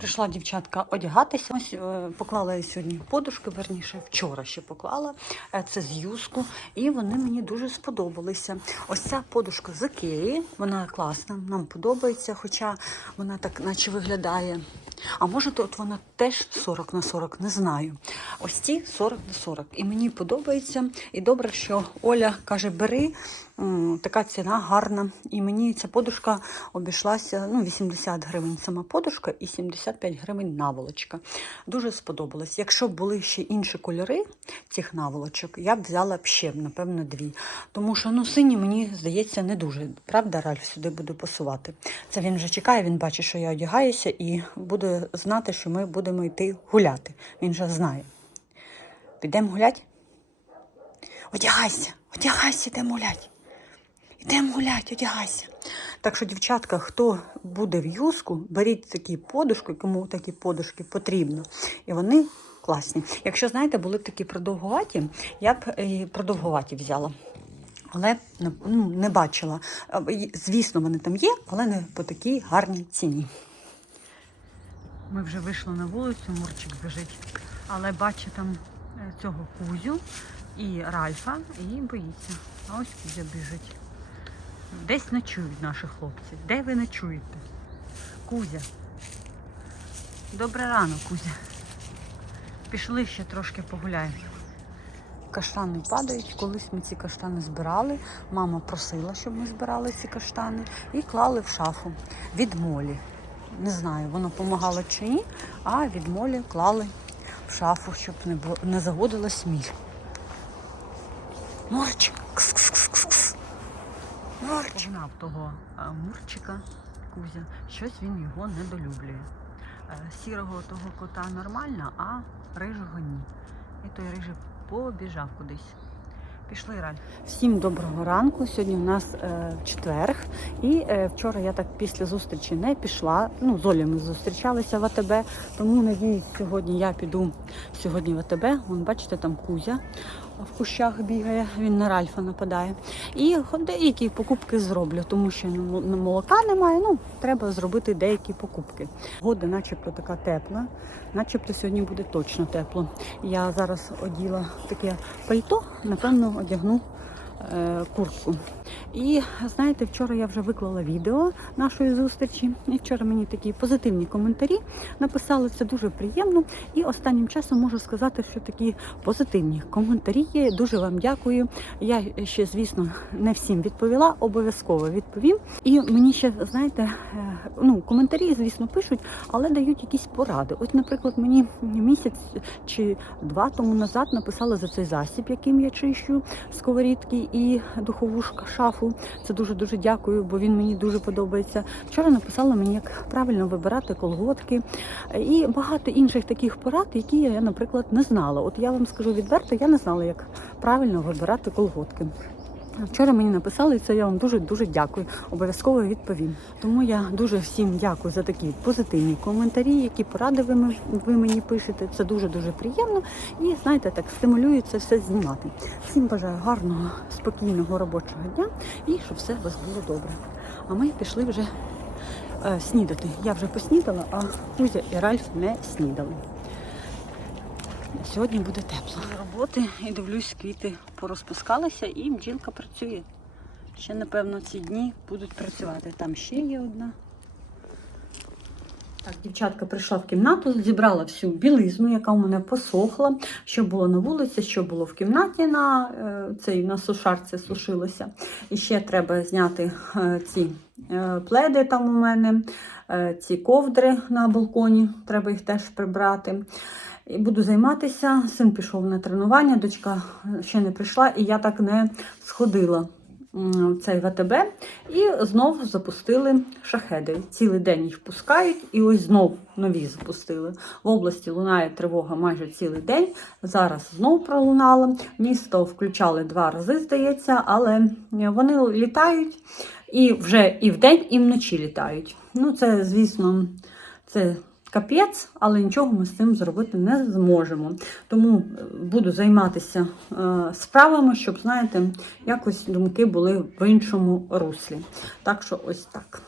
Прийшла дівчатка одягатися. Ось е, поклала я сьогодні подушки, верніше, вчора ще поклала. Е, Це з юску, і вони мені дуже сподобалися. Ось ця подушка з Ікеї, вона класна, нам подобається, хоча вона так наче виглядає. А може, от вона теж 40 на 40, не знаю. Ось ці 40 на 40. І мені подобається. І добре, що Оля каже, бери, така ціна гарна. І мені ця подушка обійшлася ну, 80 гривень сама подушка і 75 гривень наволочка. Дуже сподобалось. Якщо б були ще інші кольори цих наволочок, я б взяла б ще, напевно, дві. Тому що ну, сині, мені здається, не дуже. Правда, Ральф сюди буде пасувати. Це він вже чекає, він бачить, що я одягаюся, і буде знати, що ми будемо йти гуляти. Він вже знає. Підемо гуляти? Одягайся, одягайся, йдемо гуляти. Йдемо гуляти, одягайся. Так що, дівчатка, хто буде в юску, беріть такі подушки, кому такі подушки потрібно. І вони класні. Якщо, знаєте, були б такі продовгуваті, я б і продовгуваті взяла. Але ну, не бачила. Е, Звісно, вони там є, але не по такій гарній ціні. Ми вже вийшли на вулицю, Мурчик біжить, але бачить там е, цього Кузю і Ральфа і боїться. А ось Кузя біжить. Десь ночують наші хлопці. Де ви ночуєте? Кузя. Добре рано, Кузя. Пішли ще трошки погуляємо. Каштани падають. Колись ми ці каштани збирали. Мама просила, щоб ми збирали ці каштани і клали в шафу від молі. Не знаю, воно допомагало чи ні, а від молі клали в шафу, щоб не, бу- не загодила сміль. Морчик. Погнав того Мурчика Кузя. Щось він його недолюблює. Е, Сірого того кота нормально, а рижого ні. І той рижий побіжав кудись. Пішли раль. Всім доброго ранку. Сьогодні у нас е, четверг. І е, вчора я так після зустрічі не пішла. Ну, з Олею ми зустрічалися в АТБ, тому надіюсь, сьогодні я піду сьогодні в АТБ. Вон, бачите, там Кузя в кущах бігає, він на Ральфа нападає. І деякі покупки зроблю, тому що молока немає. Ну, треба зробити деякі покупки. Года, начебто така тепла, начебто сьогодні буде точно тепло. Я зараз оділа таке пальто, напевно, одягну е, куртку. І знаєте, вчора я вже виклала відео нашої зустрічі. І вчора мені такі позитивні коментарі написали. Це дуже приємно. І останнім часом можу сказати, що такі позитивні коментарі є. Дуже вам дякую. Я ще, звісно, не всім відповіла, обов'язково відповім. І мені ще, знаєте, е, ну, коментарі, звісно, пишуть, але дають якісь поради. От, наприклад, мені місяць чи два тому назад написали за цей засіб, яким я чищу сковорідки і духову ш- шафу. Це дуже дуже дякую, бо він мені дуже подобається. Вчора написала мені, як правильно вибирати колготки і багато інших таких порад, які я, наприклад, не знала. От я вам скажу відверто, я не знала, як правильно вибирати колготки. Вчора мені написали, і це я вам дуже дуже дякую. Обов'язково відповім. Тому я дуже всім дякую за такі позитивні коментарі, які поради ви, ви мені пишете. Це дуже дуже приємно. І знаєте, так стимулює це все знімати. Всім бажаю гарного, спокійного робочого дня і щоб все у вас було добре. А ми пішли вже е, снідати. Я вже поснідала, а Кузя і Ральф не снідали. Сьогодні буде тепло. Роботи і дивлюсь, квіти порозпускалися і бджілка працює. Ще, напевно, ці дні будуть працювати. Там ще є одна. Так, дівчатка прийшла в кімнату, зібрала всю білизну, яка у мене посохла, що було на вулиці, що було в кімнаті на е, цей на сушарці сушилося. І ще треба зняти е, ці е, пледи там у мене, ці ковдри на балконі, треба їх теж прибрати. І буду займатися. Син пішов на тренування, дочка ще не прийшла, і я так не сходила в цей ВТБ. І знов запустили шахеди. Цілий день їх пускають, і ось знов нові запустили. В області лунає тривога майже цілий день. Зараз знов пролунало. Місто включали два рази, здається, але вони літають і вже і вдень, і вночі літають. Ну, це, звісно, це капець, але нічого ми з цим зробити не зможемо. Тому е, буду займатися е, справами, щоб, знаєте, якось думки були в іншому руслі. Так що ось так.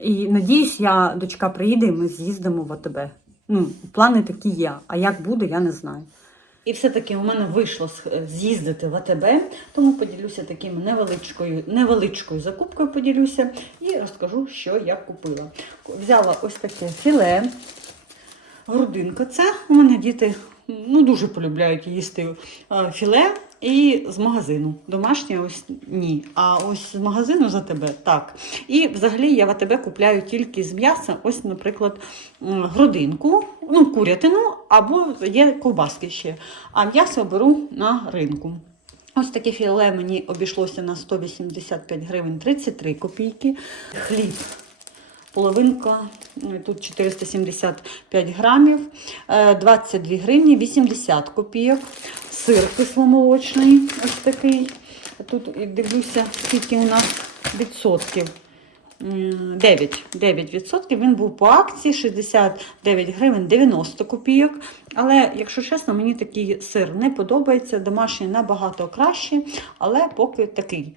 І надіюсь, я дочка приїде, і ми з'їздимо в АТБ. Ну, плани такі є. А як буде, я не знаю. І все-таки у мене вийшло з'їздити в АТБ, тому поділюся таким невеличкою, невеличкою закупкою поділюся і розкажу, що я купила. Взяла ось таке філе, грудинка. Це у мене діти ну, дуже полюбляють їсти е, філе і з магазину. Домашнє ось ні. А ось з магазину за тебе так. І взагалі я в АТБ купляю тільки з м'яса, ось, наприклад, грудинку, ну, курятину або є ковбаски ще. А м'ясо беру на ринку. Ось таке філе мені обійшлося на 185 гривень 33 копійки. Хліб половинка, е, тут 475 грамів, е, 22 гривні, 80 копійок. Сир кисломолочний, ось такий. Тут дивлюся, скільки у нас відсотків. 9, 9 відсотків. Він був по акції 69 гривень 90 копійок. Але, якщо чесно, мені такий сир не подобається. Домашній набагато краще, але поки такий.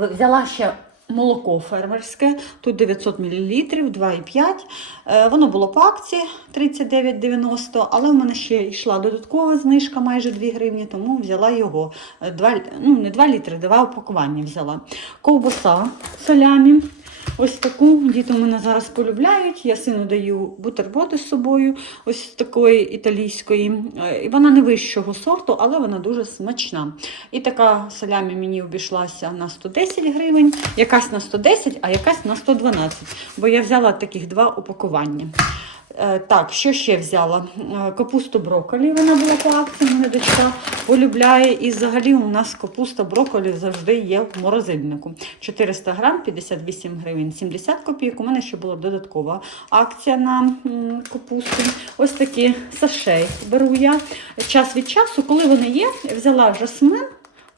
Взяла ще молоко фермерське, тут 900 мл, 2,5. Е, Воно було по акції 39,90, але в мене ще йшла додаткова знижка майже 2 гривні, тому взяла його. Е, Два, ну, не 2 літри, 2 упакування взяла. Ковбаса салямі. Ось таку діти мене зараз полюбляють. Я сину даю бутерброди з собою, ось такої італійської. Е, І вона не вищого сорту, але вона дуже смачна. І така салямі мені обійшлася на 110 гривень, якась на 110, а якась на 112. Бо я взяла таких два упакування. Е, Так, що ще взяла? Е, Капусту брокколі, вона була по акції, мене дочка полюбляє. І взагалі у нас капуста брокколі завжди є в морозильнику. 400 грам, 58 гривень, 70 копійок. У мене ще була додаткова акція на капусту. Ось такі сашей беру я. Час від часу, коли вони є, взяла жасмин.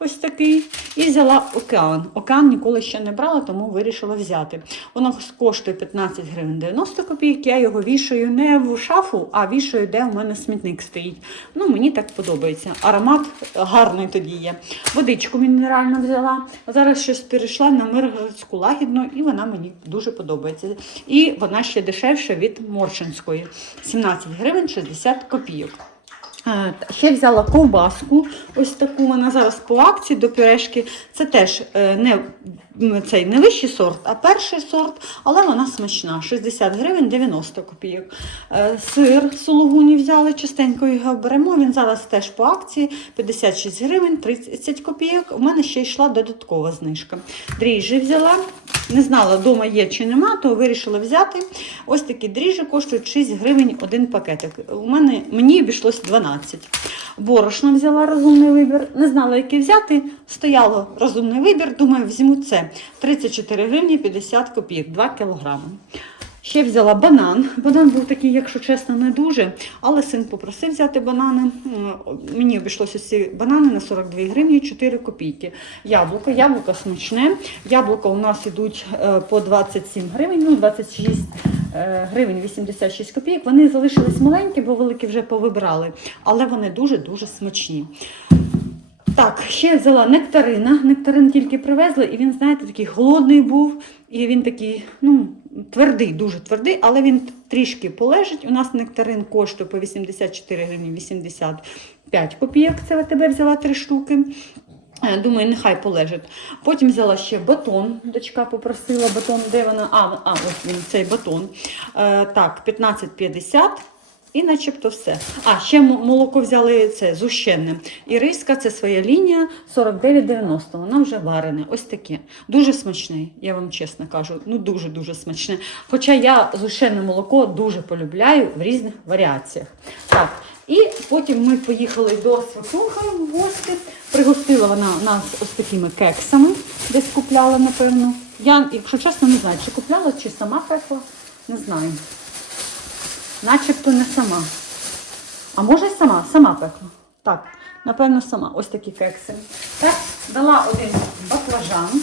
Ось такий. І взяла океан. Океан ніколи ще не брала, тому вирішила взяти. Воно коштує 15 гривень 90 копійок. Я його вішаю не в шафу, а вішаю, де у мене смітник стоїть. Ну, мені так подобається. Аромат гарний тоді є. Водичку мінеральну взяла. Зараз щось перейшла на миргородську лагідну, і вона мені дуже подобається. І вона ще дешевша від Моршинської. 17 гривень 60 копійок. Е, Ще взяла ковбаску, ось таку вона зараз по акції до пюрешки. Це теж е, не, цей, не вищий сорт, а перший сорт, але вона смачна. 60 гривень 90 копійок. Е, Сир сулугуні взяли, частенько його беремо. Він зараз теж по акції 56 гривень 30 копійок. У мене ще йшла додаткова знижка. Дріжджі взяла. Не знала, вдома є чи нема, то вирішила взяти. Ось такі дріжджі коштують 6 гривень один пакетик. У мене мені обійшлось 12. Борошно взяла розумний вибір. Не знала, який взяти. Стояло розумний вибір. Думаю, візьму це. 34 гривні 50 копійок, 2 кілограми. Ще взяла банан. Банан був такий, якщо чесно, не дуже, але син попросив взяти банани. Мені обійшлося ці банани на 42 гривні 4 копійки. Яблуко, яблуко смачне. Яблука у нас ідуть е, по 27 гривень, ну 26 е, гривень 86 копійок. Вони залишились маленькі, бо великі вже повибрали, але вони дуже-дуже смачні. Так, ще взяла нектарина. Нектарин тільки привезли, і він, знаєте, такий голодний був. І він такий, ну, твердий, дуже твердий, але він трішки полежить. У нас нектарин коштує по 84 гривні 85 копійок. Це тебе взяла три штуки. Е, Думаю, нехай полежить. Потім взяла ще батон. Дочка попросила батон, де вона? А, а ось він, цей батон. Е, так, 15,50. І начебто все. А, ще молоко взяли це зущенне. І риска це своя лінія 49,90. Вона вже варене. Ось таке. Дуже смачне, я вам чесно кажу. Ну дуже-дуже смачне. Хоча я зущене молоко дуже полюбляю в різних варіаціях. Так, і потім ми поїхали до Сватунка в гості. Пригостила вона нас ось такими кексами, десь купляла, напевно. Я, якщо чесно, не знаю, чи купляла, чи сама пекла. Не знаю. Начебто не сама. А може й сама, сама пекла. Так, напевно, сама. Ось такі кекси. Так, дала один баклажан.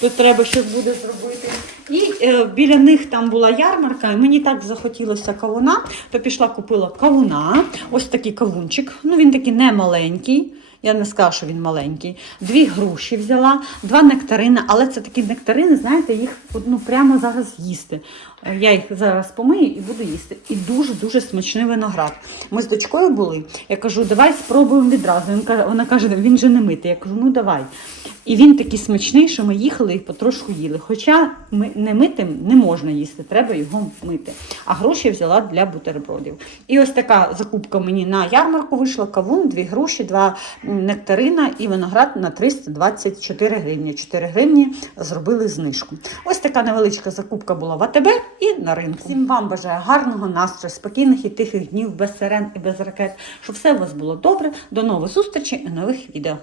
Тут треба щось буде зробити. І е, біля них там була ярмарка, і мені так захотілося кавуна, то пішла купила кавуна. Ось такий кавунчик. Ну він такий не маленький. Я не скажу, що він маленький. Дві груші взяла, два нектарини, але це такі нектарини, знаєте, їх ну, прямо зараз їсти. Е, Я їх зараз помию і буду їсти. І дуже-дуже смачний виноград. Ми з дочкою були. Я кажу, давай спробуємо відразу. Вона каже, він же не митий. Я кажу, ну давай. І він такий смачний, що ми їхали і потрошку їли. Хоча ми не митим не можна їсти, треба його мити. А гроші взяла для бутербродів. І ось така закупка мені на ярмарку вийшла: кавун, дві груші, два нектарина і виноград на 324 гривні. 4 гривні зробили знижку. Ось така невеличка закупка була в АТБ і на ринку. Всім вам бажаю гарного настрою, спокійних і тихих днів без сирен і без ракет, щоб все у вас було добре. До нових зустрічей і нових відео.